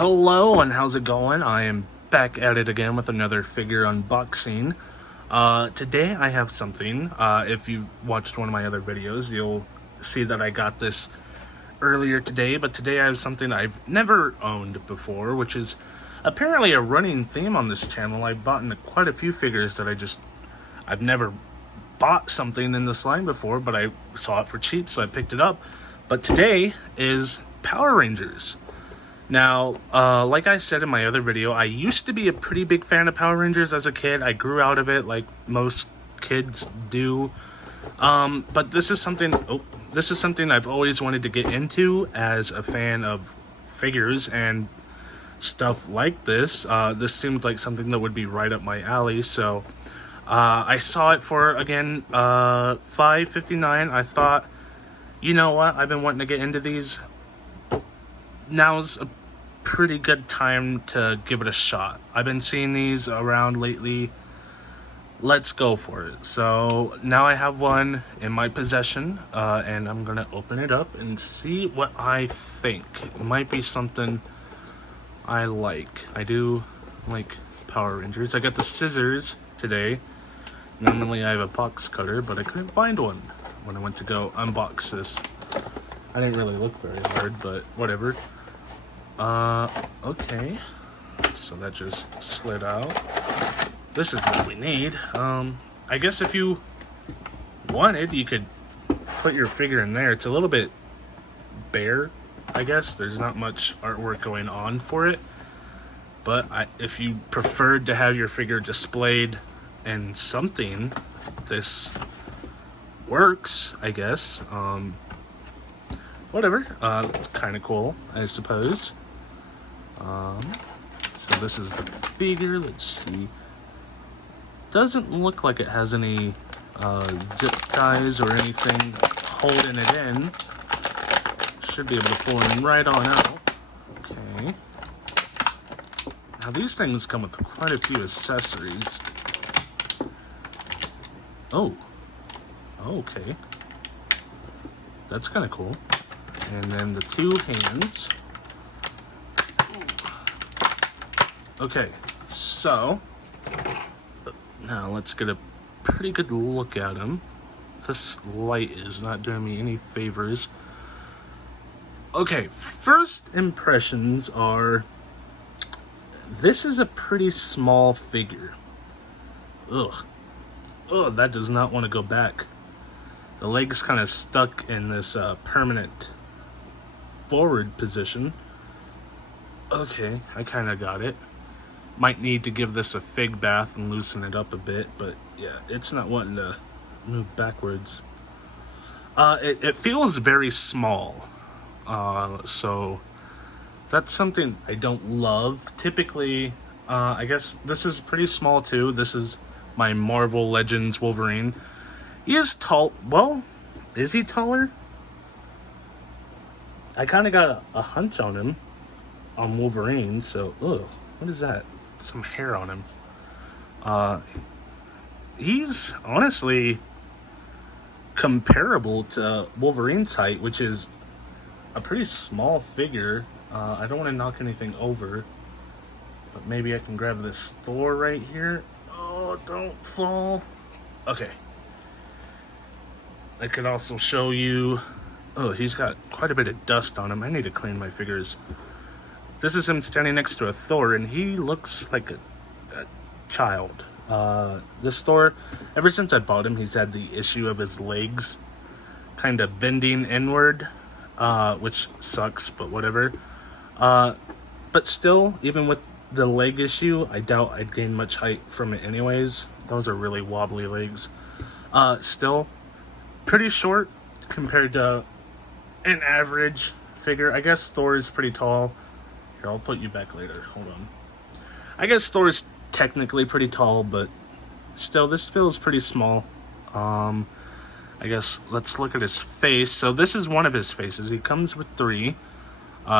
Hello and how's it going? I am back at it again with another figure unboxing. Today I have something. If you watched one of my other videos, you'll see that I got this earlier today, but today I have something I've never owned before, which is apparently a running theme on this channel. I've bought quite a few figures that I've never bought something in this line before, but I saw it for cheap, so I picked it up. But today is Power Rangers. Now, like I said in my other video, I used to be a pretty big fan of Power Rangers as a kid. I grew out of it like most kids do. But this is something I've always wanted to get into as a fan of figures and stuff like this. This seems like something that would be right up my alley. So I saw it for, again, $5.59. I thought, you know what? I've been wanting to get into these. Now's a pretty good time to give it a shot. I've been seeing these around lately. Let's go for it. So now I have one in my possession, and I'm gonna open it up and see what I think. It might be something I like. I do like Power Rangers. I got the scissors today. Normally I have a box cutter, but I couldn't find one when I went to go unbox this. I didn't really look very hard, but whatever. Okay. So that just slid out. This is what we need. I guess if you wanted, you could put your figure in there. It's a little bit bare, I guess. There's not much artwork going on for it. But if you preferred to have your figure displayed in something, this works, I guess. Whatever. It's kind of cool, I suppose. So this is the figure. Let's see. Doesn't look like it has any zip ties or anything holding it in. Should be able to pull it right on out. Okay. Now these things come with quite a few accessories. Oh. Okay. That's kind of cool. And then the two hands. Okay, so now let's get a pretty good look at him. This light is not doing me any favors. Okay, first impressions are, this is a pretty small figure. Ugh, that does not want to go back. The leg's kind of stuck in this permanent forward position. Okay, I kind of got it. Might need to give this a fig bath and loosen it up a bit, but yeah, it's not wanting to move backwards. It feels very small, so that's something I don't love. Typically, I guess this is pretty small too. This is my Marvel Legends Wolverine. He is tall. Well, is he taller? I kind of got a hunch on him, on Wolverine, so, what is that? Some hair on him. He's honestly comparable to Wolverine's height, which is a pretty small figure. I don't want to knock anything over, but maybe I can grab this Thor right here. Oh, don't fall. Okay. I could also show you. Oh, he's got quite a bit of dust on him. I need to clean my figures. This is him standing next to a Thor, and he looks like a child. This Thor, ever since I bought him, he's had the issue of his legs kind of bending inward, which sucks, but whatever. But still, even with the leg issue, I doubt I'd gain much height from it anyways. Those are really wobbly legs. Still, pretty short compared to an average figure. I guess Thor is pretty tall. Here, I'll put you back later. Hold on. I guess Thor is technically pretty tall, but still, this feels pretty small. I guess let's look at his face. So this is one of his faces. He comes with three.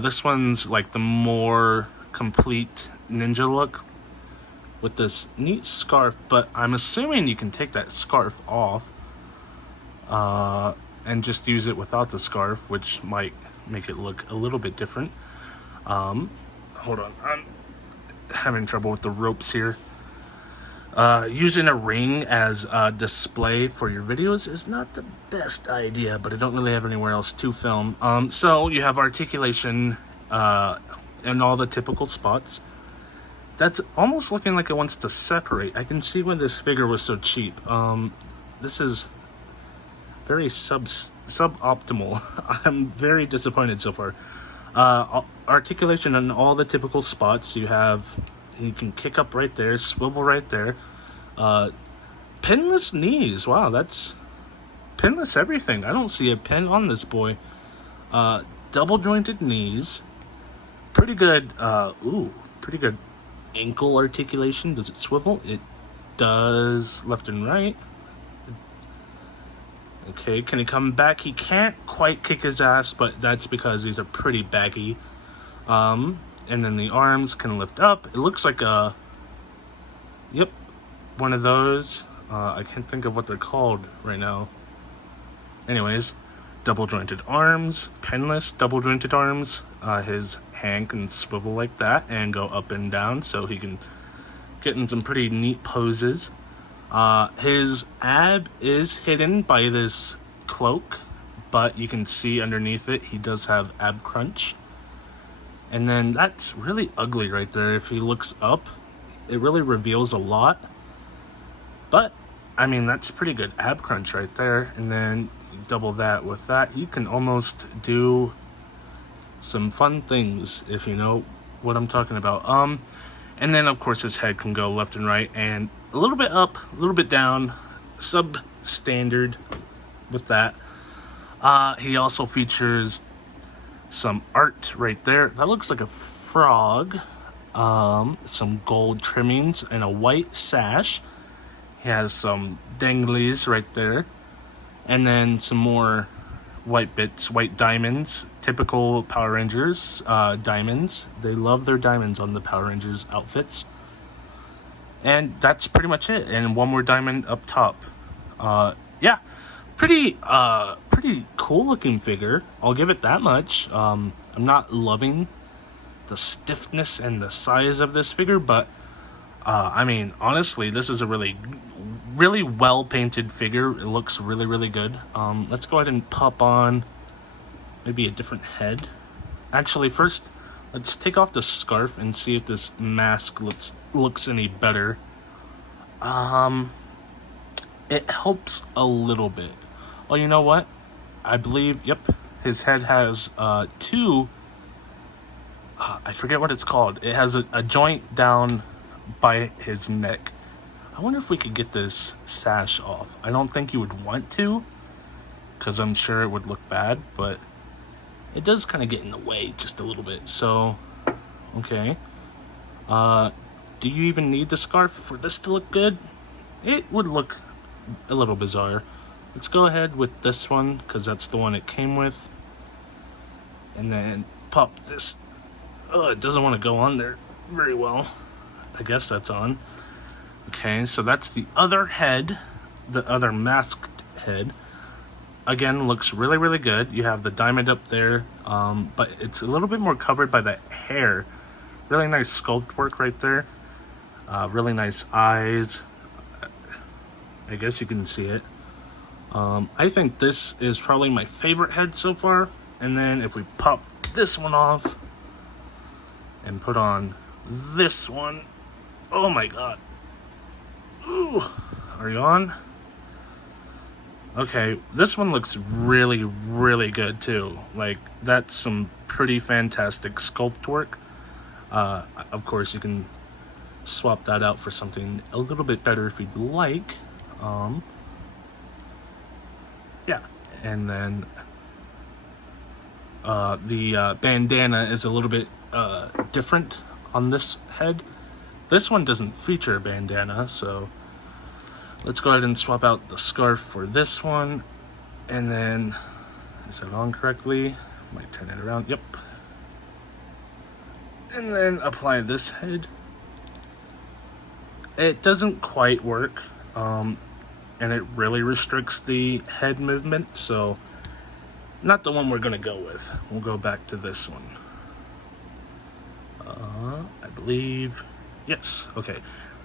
This one's like the more complete ninja look with this neat scarf, but I'm assuming you can take that scarf off and just use it without the scarf, which might make it look a little bit different. hold on, I'm having trouble with the ropes here. Using a ring as a display for your videos is not the best idea, but I don't really have anywhere else to film. So you have articulation in all the typical spots. That's almost looking like it wants to separate. I can see why this figure was so cheap. This is very suboptimal. I'm very disappointed so far. Articulation in all the typical spots. You can kick up right there, swivel right there. Pinless knees. Wow, that's pinless everything. I don't see a pin on this boy. Double jointed knees. Pretty good. Pretty good ankle articulation. Does it swivel? It does, left and right. Okay, can he come back? He can't quite kick his ass, but that's because these are pretty baggy. And then the arms can lift up. It looks like a, yep, one of those. I can't think of what they're called right now. Anyways, double jointed arms, pinless double jointed arms. His hand can swivel like that and go up and down, so he can get in some pretty neat poses. His ab is hidden by this cloak, but you can see underneath it he does have ab crunch. And then that's really ugly right there. If he looks up, it really reveals a lot. But, I mean, that's pretty good ab crunch right there. And then double that with that. You can almost do some fun things, if you know what I'm talking about. And then, of course, his head can go left and right, and a little bit up, a little bit down, substandard with that. He also features some art right there. That looks like a frog. Some gold trimmings and a white sash. He has some danglies right there. And then some more white bits, white diamonds. Typical Power Rangers diamonds. They love their diamonds on the Power Rangers outfits. And that's pretty much it. And one more diamond up top. Yeah, pretty cool looking figure. I'll give it that much. I'm not loving the stiffness and the size of this figure, but I mean, honestly, this is a really well painted figure. It looks really good. Let's go ahead and pop on maybe a different head. Actually, first, let's take off the scarf and see if this mask looks any better. It helps a little bit. Oh, you know what? I believe, yep, his head has two, I forget what it's called. It has a joint down by his neck. I wonder if we could get this sash off. I don't think you would want to, because I'm sure it would look bad, but it does kind of get in the way just a little bit. So, okay. Do you even need the scarf for this to look good? It would look a little bizarre. Let's go ahead with this one, because that's the one it came with. And then pop this. Oh, it doesn't want to go on there very well. I guess that's on. Okay, so that's the other head, the other masked head. Again, looks really good. You have the diamond up there, but it's a little bit more covered by the hair. Really nice sculpt work right there. Really nice eyes. I guess you can see it. I think this is probably my favorite head so far. And then if we pop this one off and put on this one, oh my god. Ooh, are you on? Okay, this one looks really good too. Like, that's some pretty fantastic sculpt work. Of course, you can swap that out for something a little bit better if you'd like. Yeah, and then the bandana is a little bit different on this head. This one doesn't feature a bandana, so let's go ahead and swap out the scarf for this one. And then, is it on correctly? Might turn it around, yep. And then apply this head. It doesn't quite work, and it really restricts the head movement, so not the one we're gonna go with. We'll go back to this one. believe, yes, okay.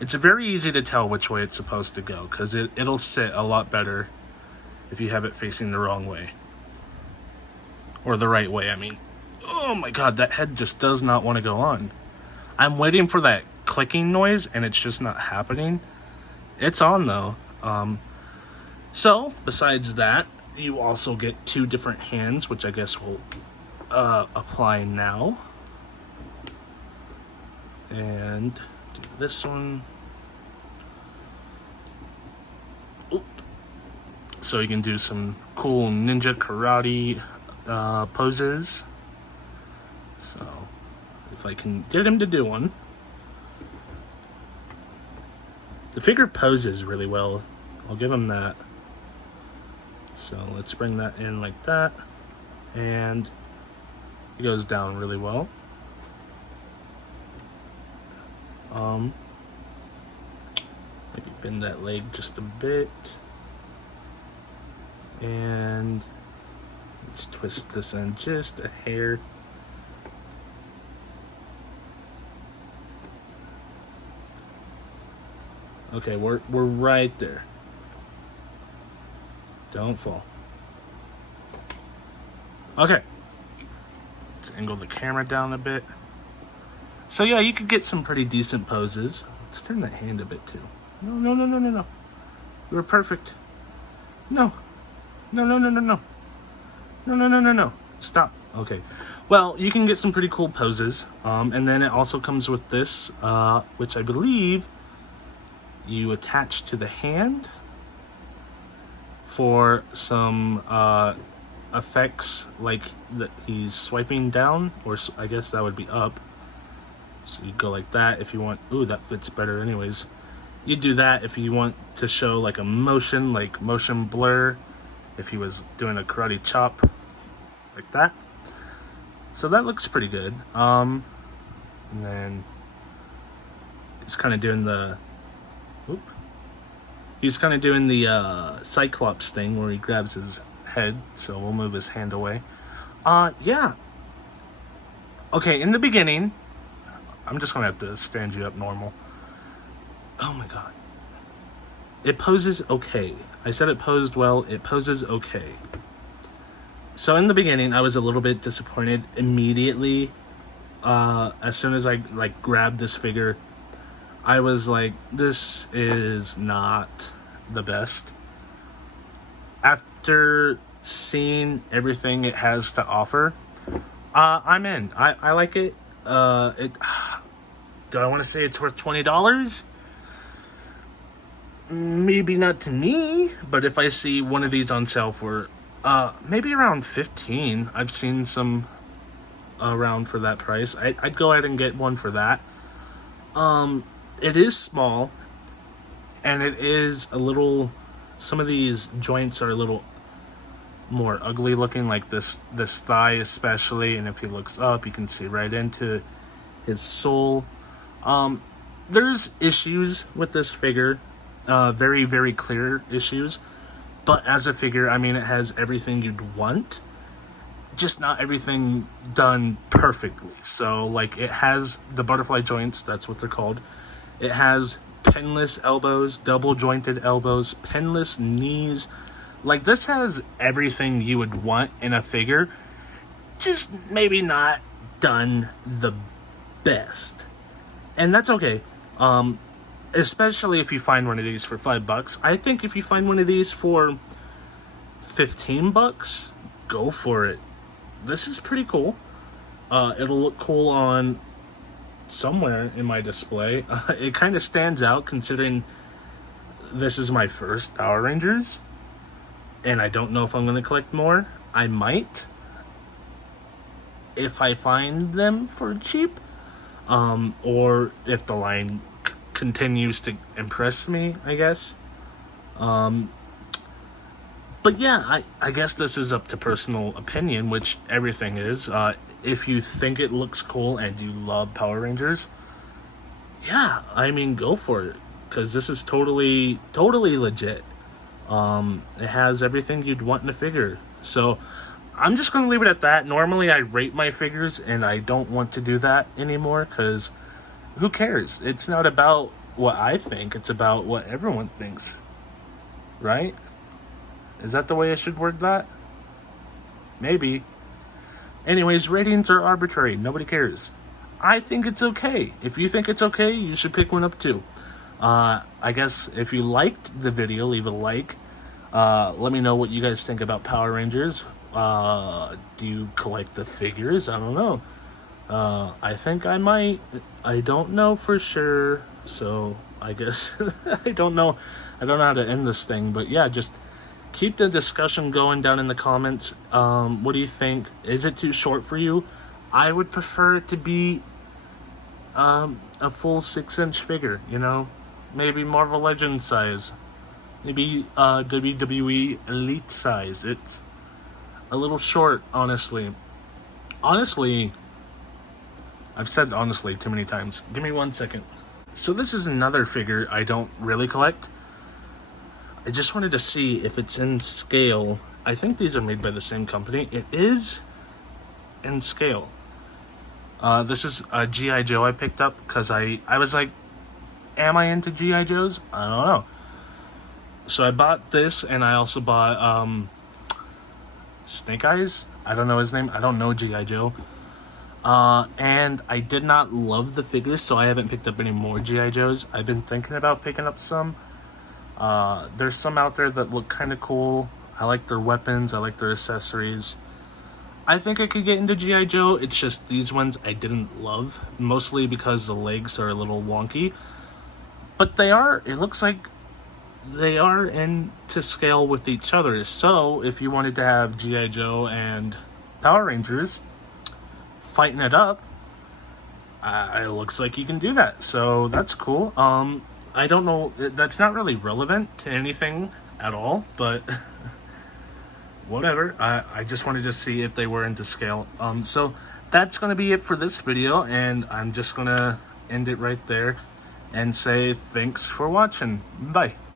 It's very easy to tell which way it's supposed to go, because it'll sit a lot better if you have it facing the wrong way. Or the right way, I mean. Oh my god, that head just does not want to go on. I'm waiting for that clicking noise, and it's just not happening. It's on, though. So, besides that, you also get 2 different hands, which I guess we'll apply now. And do this one. Oop. So you can do some cool ninja karate poses. So, if I can get him to do one. The figure poses really well. I'll give him that. So let's bring that in like that. And it goes down really well. Maybe bend that leg just a bit. And let's twist this in just a hair. Okay, we're right there. Don't fall. Okay. Let's angle the camera down a bit. So yeah, you could get some pretty decent poses. Let's turn that hand a bit too. No, no, no, no, no, no. You were perfect. No. No, no, no, no, no. No, no, no, no, no. Stop. Okay. Well, you can get some pretty cool poses. And then it also comes with this, which I believe you attach to the hand for some effects, like that he's swiping down, or I guess that would be up. So you go like that if you want. Ooh, that fits better anyways. You do that if you want to show like a motion, like motion blur, if he was doing a karate chop, like that. So that looks pretty good. And then he's kind of doing the, he's kind of doing the Cyclops thing where he grabs his head. So we'll move his hand away. Yeah. Okay, in the beginning, I'm just gonna have to stand you up normal. Oh my god. It poses okay. I said it posed well. It poses okay. So in the beginning, I was a little bit disappointed immediately. As soon as I grabbed this figure, I was like, this is not the best. After seeing everything it has to offer, I'm in. I like it. Do I want to say it's worth $20? Maybe not to me, but if I see one of these on sale for maybe around 15, I've seen some around for that price. I'd go ahead and get one for that. It is small, and it is a little, some of these joints are a little more ugly looking, like this thigh especially, and if he looks up, you can see right into his soul. There's issues with this figure, very, very clear issues, but as a figure, I mean, it has everything you'd want, just not everything done perfectly. So, like, it has the butterfly joints, that's what they're called. It has pinless elbows, double jointed elbows, pinless knees. Like, this has everything you would want in a figure, just maybe not done the best. And that's okay. Especially if you find one of these for $5. I think if you find one of these for $15, go for it. This is pretty cool. It'll look cool on somewhere in my display. It kind of stands out considering this is my first Power Rangers, and I don't know if I'm going to collect more. I might, if I find them for cheap, or if the line continues to impress me, I guess. But yeah, I guess this is up to personal opinion, which everything is. If you think it looks cool and you love Power Rangers, yeah, I mean, go for it, because this is totally legit. It has everything you'd want in a figure. So I'm just going to leave it at that. Normally I rate my figures, and I don't want to do that anymore, because who cares? It's not about what I think, it's about what everyone thinks. Right? Is that the way I should word that? Maybe. Anyways, ratings are arbitrary. Nobody cares. I think it's okay. If you think it's okay, you should pick one up too. I guess if you liked the video, leave a like. Let me know what you guys think about Power Rangers. Do you collect the figures? I don't know. I think I might. I don't know for sure. So I guess I don't know. I don't know how to end this thing. But yeah, just keep the discussion going down in the comments. What do you think? Is it too short for you? I would prefer it to be a full 6-inch figure, you know? Maybe Marvel Legends size. Maybe WWE Elite size. It's a little short, honestly. Honestly, I've said honestly too many times. Give me 1 second. So this is another figure I don't really collect. I just wanted to see if it's in scale. I think these are made by the same company. It is in scale. This is a G.I. Joe I picked up because I was like, am I into G.I. Joes? I don't know. So I bought this, and I also bought Snake Eyes. I don't know his name. I don't know G.I. Joe. And I did not love the figures, so I haven't picked up any more G.I. Joes. I've been thinking about picking up some. There's some out there that look kind of cool. I like their weapons. I like their accessories. I think I could get into G.I. Joe. It's just these ones I didn't love. Mostly because the legs are a little wonky. But they are, it looks like they are into scale with each other. So if you wanted to have G.I. Joe and Power Rangers fighting it up, it looks like you can do that. So that's cool. I don't know, that's not really relevant to anything at all, but whatever. I just wanted to see if they were into scale. So that's going to be it for this video, and I'm just going to end it right there and say thanks for watching. Bye.